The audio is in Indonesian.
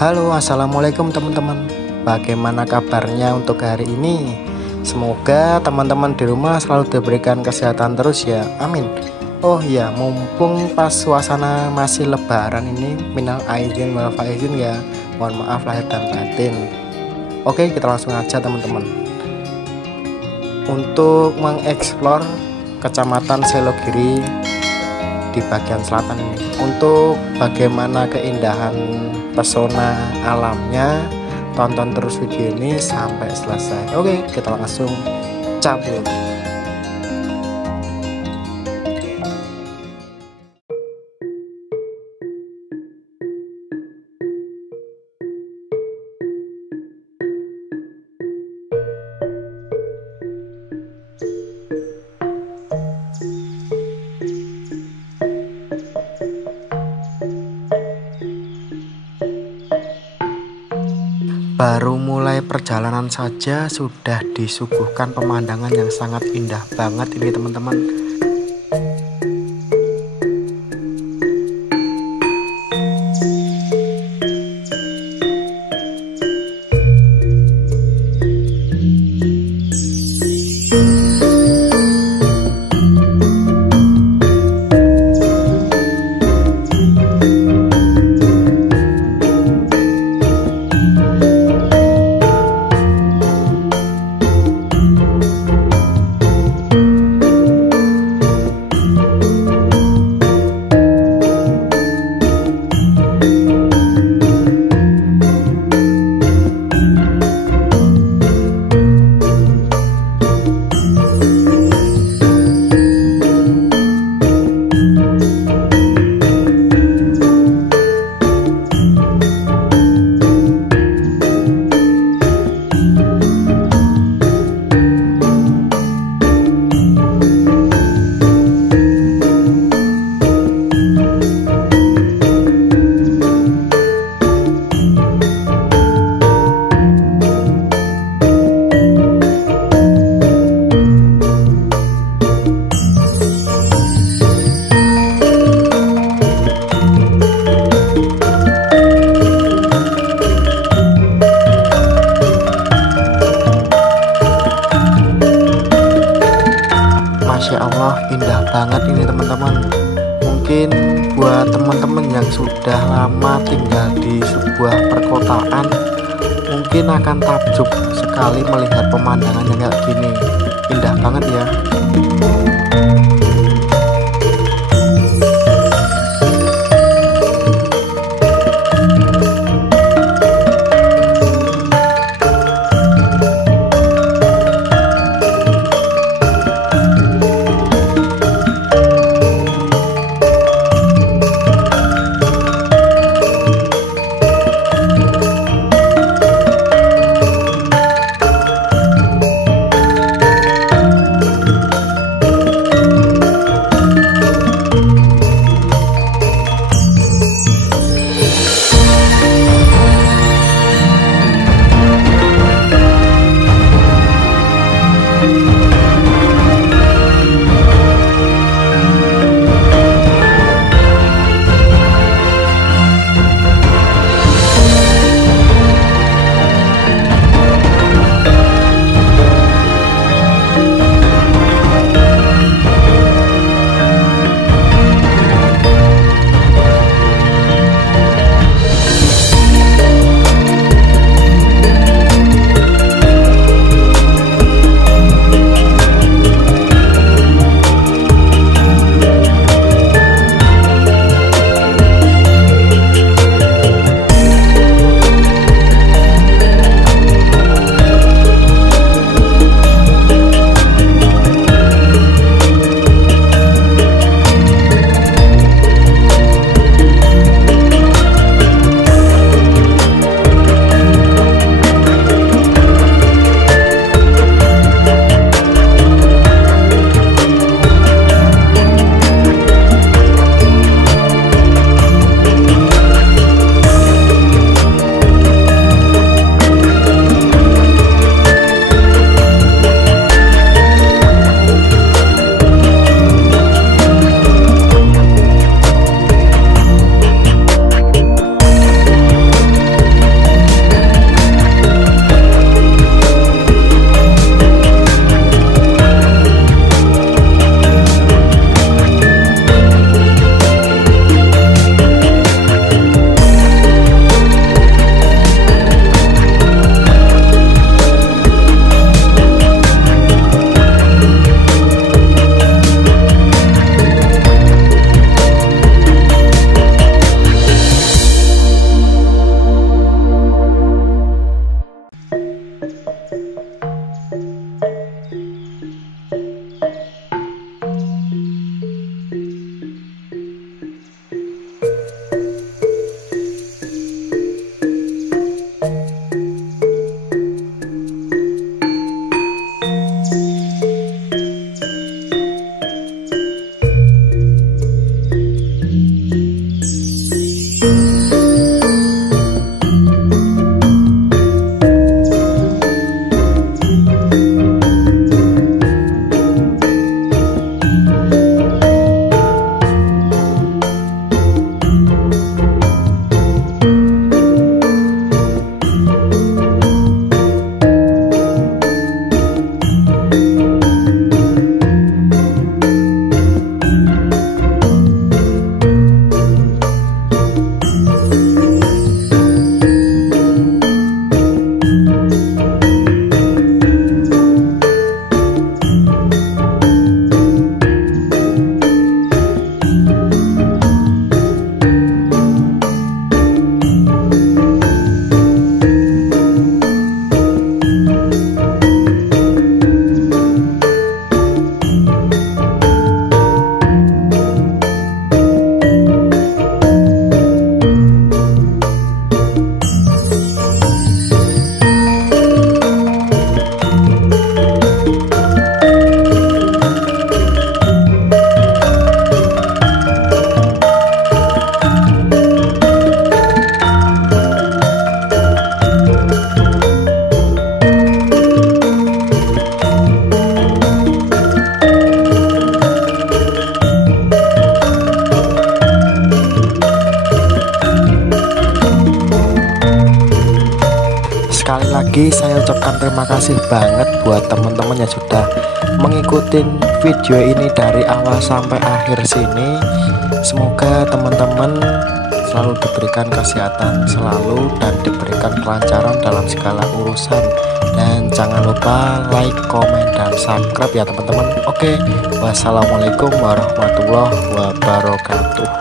Halo, assalamualaikum teman-teman. Bagaimana kabarnya untuk hari ini? Semoga teman-teman di rumah selalu diberikan kesehatan terus ya, amin. Oh iya, mumpung pas suasana masih lebaran ini, minal aidin wal faizin ya, mohon maaf lahir dan batin. Oke, kita langsung aja teman-teman. Untuk mengeksplor Kecamatan Selogiri di bagian selatan ini, untuk bagaimana keindahan pesona alamnya, tonton terus video ini sampai selesai. Oke, kita langsung cabut. Baru mulai perjalanan saja sudah disuguhkan pemandangan yang sangat indah banget ini teman-teman. Masya Allah, indah banget ini teman-teman. Mungkin buat teman-teman yang sudah lama tinggal di sebuah perkotaan, mungkin akan takjub sekali melihat pemandangan yang kayak gini. Indah banget ya. lagi saya ucapkan terima kasih banget buat teman-teman yang sudah mengikuti video ini dari awal sampai akhir sini. Semoga teman-teman selalu diberikan kesehatan selalu dan diberikan kelancaran dalam segala urusan, dan jangan lupa like, komen, dan subscribe ya teman-teman. Oke, wassalamualaikum warahmatullahi wabarakatuh.